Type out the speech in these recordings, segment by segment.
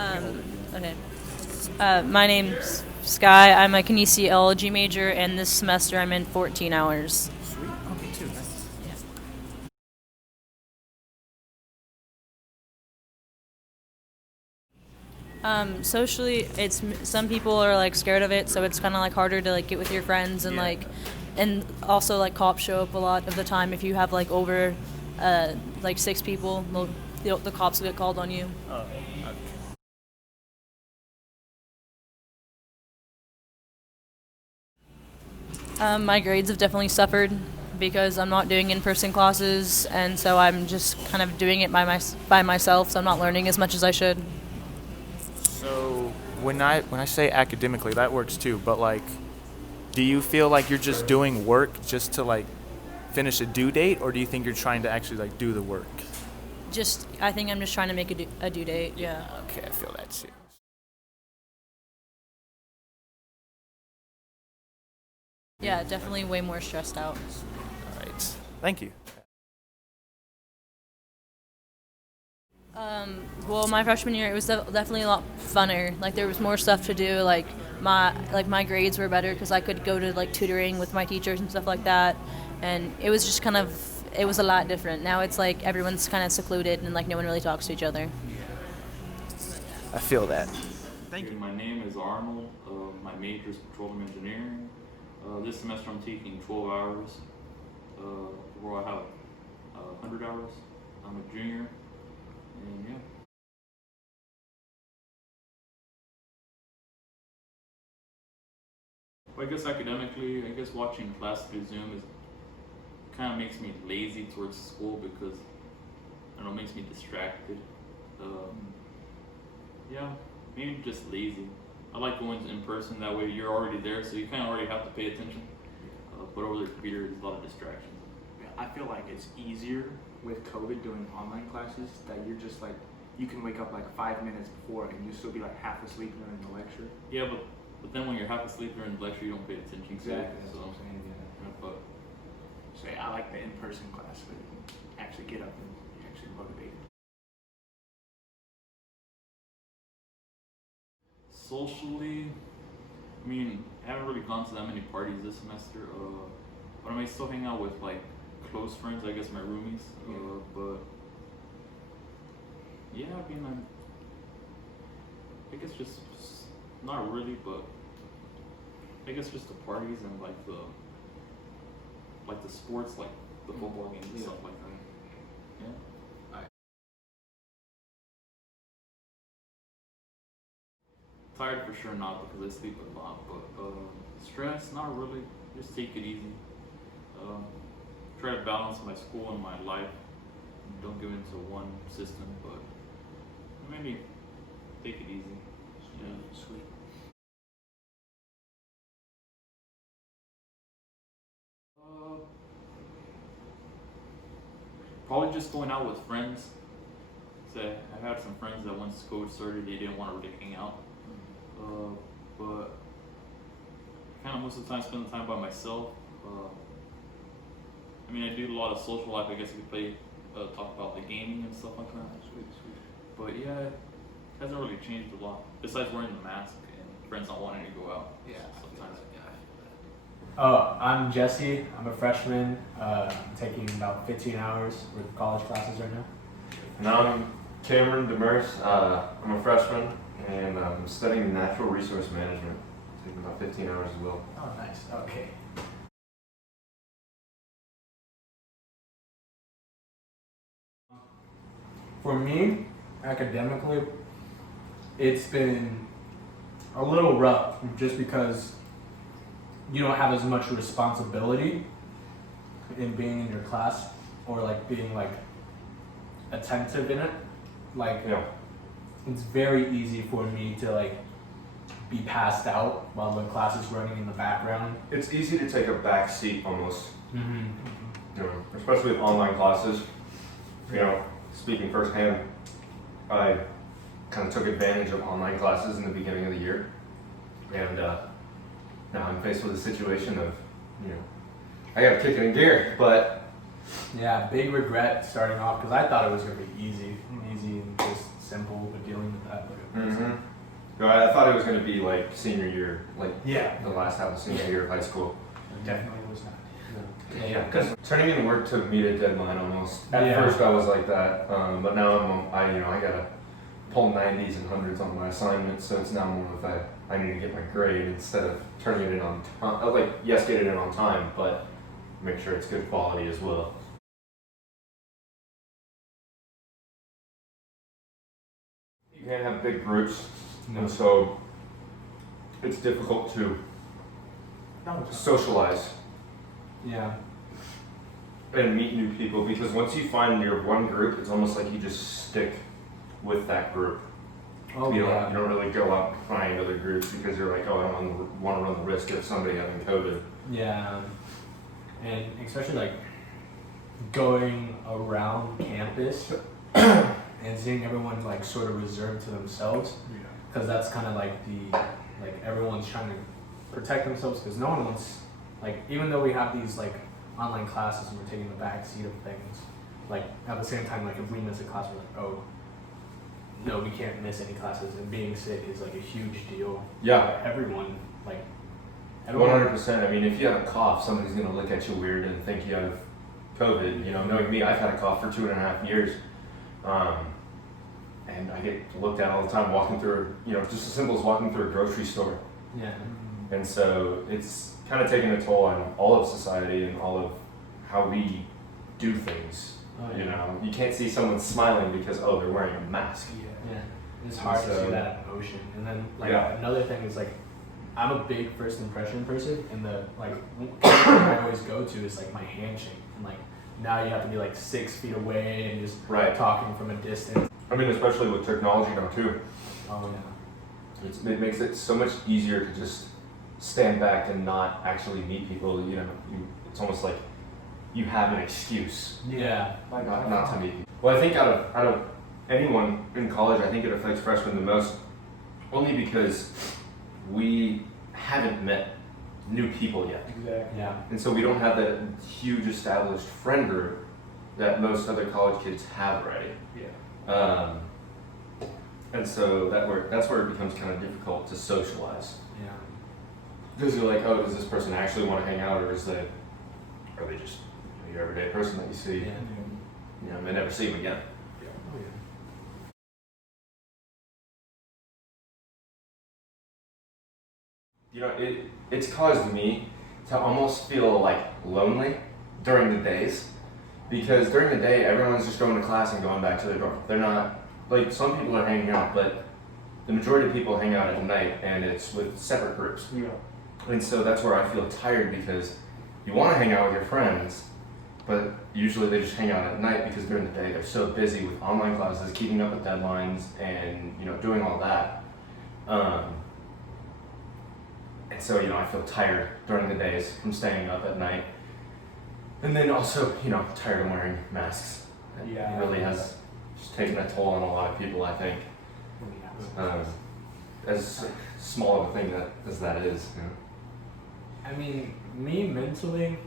Okay. My name's Sky. I'm a kinesiology major, and this semester I'm in 14 hours. Sweet. Oh, me too. Nice. Socially, it's some people are like scared of it, so it's kind of like harder to like get with your friends and and also like cops show up a lot of the time if you have like over like 6 people. The cops will get called on you. Oh, My grades have definitely suffered because I'm not doing in-person classes, and so I'm just kind of doing it by myself. So I'm not learning as much as I should. so when I say academically, that works too. But like, do you feel like you're just doing work just to like finish a due date, or do you think you're trying to actually like do the work? I think I'm just trying to make a due date. Yeah. Okay, I feel that too. Yeah, definitely way more stressed out. All right. Thank you. Well, my freshman year, it was definitely a lot funner. Like there was more stuff to do. My grades were better because I could go to like tutoring with my teachers and stuff like that, and it was just it was a lot different. Now it's like everyone's kind of secluded and like no one really talks to each other. I feel that. Thank you. My name is Arnold. My major is petroleum engineering. This semester I'm taking 12 hours. Where I have 100 hours. I'm a junior. And yeah. Well, I guess academically, I guess watching class through Zoom is kind of makes me lazy towards school because I don't know, it makes me distracted. Yeah, maybe just lazy. I like going in person. That way, you're already there, so you kind of already have to pay attention. But over the computer, there's a lot of distractions. I feel like it's easier with COVID doing online classes that you're just like, you can wake up like 5 minutes before and you still be like half asleep during the lecture. Yeah, but then when you're half asleep during the lecture, you don't pay attention. Exactly, To it, that's so what I'm saying. Yeah. but So yeah, I like the in-person class where you can actually get up and you're actually motivated. socially, I mean, I haven't really gone to that many parties this semester. But I may still hang out with like close friends. I guess my roomies. But yeah, I mean, I guess just not really, but I guess just the parties and like the sports, like the football games and Yeah. stuff like that. Yeah. Tired for sure not because I sleep a lot, but stress not really. Just take it easy. Try to balance my school and my life. Don't give into one system, but maybe take it easy. Yeah. Sweet. Probably just going out with friends. So I had some friends that once COVID started, they didn't want to really hang out. But kind of most of the time spend the time by myself. I mean, I do a lot of social life. I guess we could play, talk about the gaming and stuff like that. Sweet. But yeah, it hasn't really changed a lot. Besides wearing the mask and friends not wanting to go out. Yeah. Sometimes. Oh, I'm Jesse. I'm a freshman. I'm taking about 15 hours worth of college classes right now. And I'm Cameron Demers. I'm a freshman and I'm studying natural resource management. Taking about 15 hours as well. Oh, nice. Okay. For me, academically, it's been a little rough just because you don't have as much responsibility in being in your class or like being like attentive in it. Like Yeah. it's very easy for me to like be passed out while the class is running in the background. It's easy to take a back seat almost, Mm-hmm. you know, especially with online classes. You know, speaking firsthand, I kind of took advantage of online classes in the beginning of the year. And now I'm faced with a situation of, you know, I got to kick it in gear, but Yeah, big regret starting off because I thought it was gonna be easy and just simple with dealing with that. But No, I thought it was going to be like senior year, like yeah, the last half of senior year of high school. it definitely was not. No. Yeah, because turning in work to meet a deadline almost. At Yeah. first I was like that, but now I gotta pull 90s and 100s on my assignments, so it's now more of I need to get my grade instead of turning it in on time. Like, yes, get it in on time, but make sure it's good quality as well. You can't have big groups, No. and so it's difficult to socialize Yeah. and meet new people, because once you find your one group, it's almost like you just stick with that group. Oh you yeah. don't really go out and find other groups because you're like, oh, I don't want to run the risk of somebody having COVID. Yeah, and especially like going around campus and seeing everyone like sort of reserved to themselves, because that's kind of like everyone's trying to protect themselves, because no one wants, like, even though we have these like online classes and we're taking the back seat of things, like at the same time, like if we miss a class, we're like, oh no, we can't miss any classes, and being sick is like a huge deal. Yeah, Everyone, like 100%. I mean, if you have a cough, somebody's gonna look at you weird and think you have COVID. You know, knowing me, I've had a cough for 2.5 years, and I get looked at all the time walking through. You know, just as simple as walking through a grocery store. Yeah. And so it's kind of taking a toll on all of society and all of how we do things. Oh, You know, you can't see someone smiling because, oh, they're wearing a mask. Yeah, it's hard to So- see that emotion. And then like Yeah. another thing is like I'm a big first impression person, and the like I always go to is like my handshake. And like now you have to be like 6 feet away and just Right. talking from a distance. I mean, especially with technology now too. Oh yeah. It makes it so much easier to just stand back and not actually meet people. You know, it's almost like you have an excuse Yeah. not to meet people. Well, I think out of anyone in college, I think it affects freshmen the most, only because we haven't met new people yet. Exactly. Yeah. And so we don't have that huge established friend group that most other college kids have already. Yeah. And so that's where it becomes kind of difficult to socialize. Yeah. Because you're like, oh, does this person actually want to hang out, or are they just your everyday person that you see? Yeah. You know, may never see them again. Oh yeah. You know, it's caused me to almost feel like lonely during the days, because during the day everyone's just going to class and going back to their dorm. They're not, like, some people are hanging out, but the majority of people hang out at night, and it's with separate groups. Yeah. And so that's where I feel tired, because you want to hang out with your friends, but usually they just hang out at night because during the day they're so busy with online classes, keeping up with deadlines, and doing all that. And so I feel tired during the days from staying up at night, and then also tired of wearing masks. It Yeah. really has just taken a toll on a lot of people, I think. As small of a thing as that is. I mean, me mentally,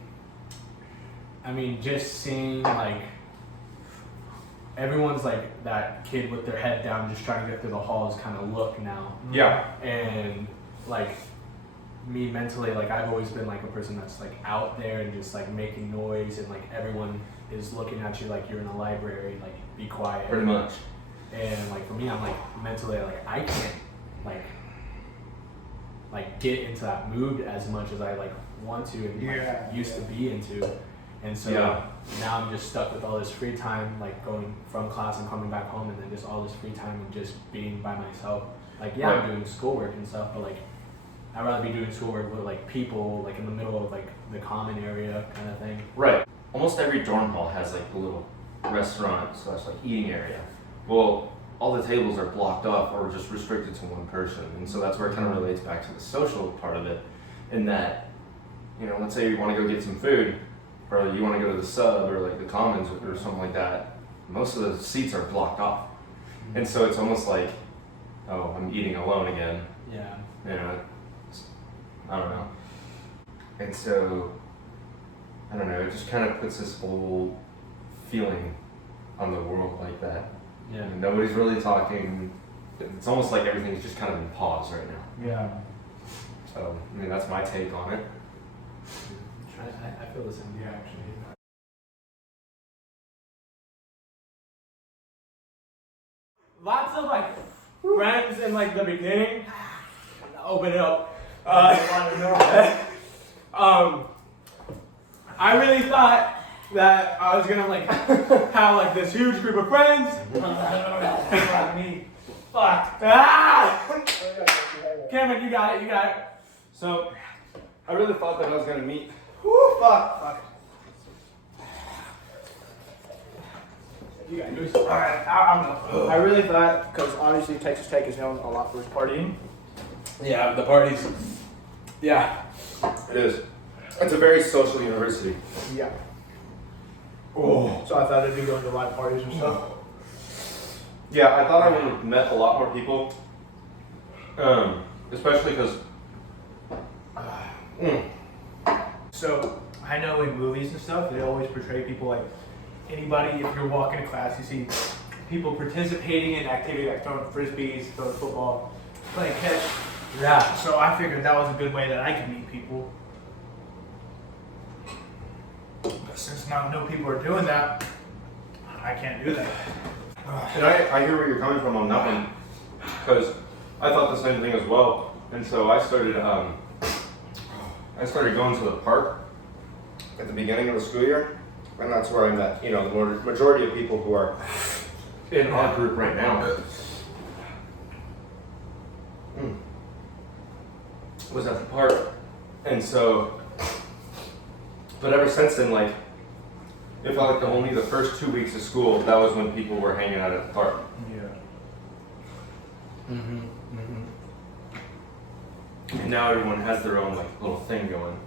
just seeing like everyone's like that kid with their head down just trying to get through the halls kind of look now. Yeah. And like me mentally, like I've always been like a person that's like out there and just like making noise, and like everyone is looking at you like you're in a library, like be quiet. Pretty much. And like for me, I'm like mentally like I can't like get into that mood as much as I like want to and like, used to be into. And so Yeah. now I'm just stuck with all this free time, like going from class and coming back home, and then just all this free time and just being by myself. Like yeah, Right. I'm doing schoolwork and stuff, but like I'd rather be doing schoolwork with like people like in the middle of like the common area kind of thing. Right. Almost every dorm hall has like a little restaurant / like eating area. Well, all the tables are blocked off or just restricted to one person, and so that's where it kind of relates back to the social part of it. In that, let's say you want to go get some food, or you want to go to the sub or like the commons or something like that. Most of the seats are blocked off, and so it's almost like, oh, I'm eating alone again. Yeah. I don't know. And so, I don't know, it just kind of puts this whole feeling on the world like that. Yeah. And nobody's really talking. It's almost like everything's just kind of in pause right now. Yeah. So, I mean, that's my take on it. I feel the same. Yeah, actually. Lots of like friends in like the beginning. Open it up. I really thought that I was gonna like have like this huge group of friends. Me. Fuck. Ah! Cameron, you got it. You got it. So, I really thought that I was gonna meet. Woo, fuck. You got it. All right, I really thought, because obviously Texas Tech is known a lot for its partying. Yeah, the parties. Yeah. It is. It's a very social university. Yeah. Oh. So I thought it'd be going to a lot of parties and stuff. Yeah, I thought I would have met a lot more people. Especially because. So I know in movies and stuff, they always portray people like anybody. If you're walking to class, you see people participating in activity like throwing frisbees, throwing football, playing catch. Yeah. So I figured that was a good way that I could meet people. But since now no people are doing that, I can't do that. And I hear where you're coming from on that one. Because I thought the same thing as well. And so I started going to the park at the beginning of the school year. And that's where I met, the majority of people who are in our group right now. Was at the park. And so, but ever since then, like, it felt like only the first 2 weeks of school, that was when people were hanging out at the park. Yeah. And now everyone has their own, like, little thing going.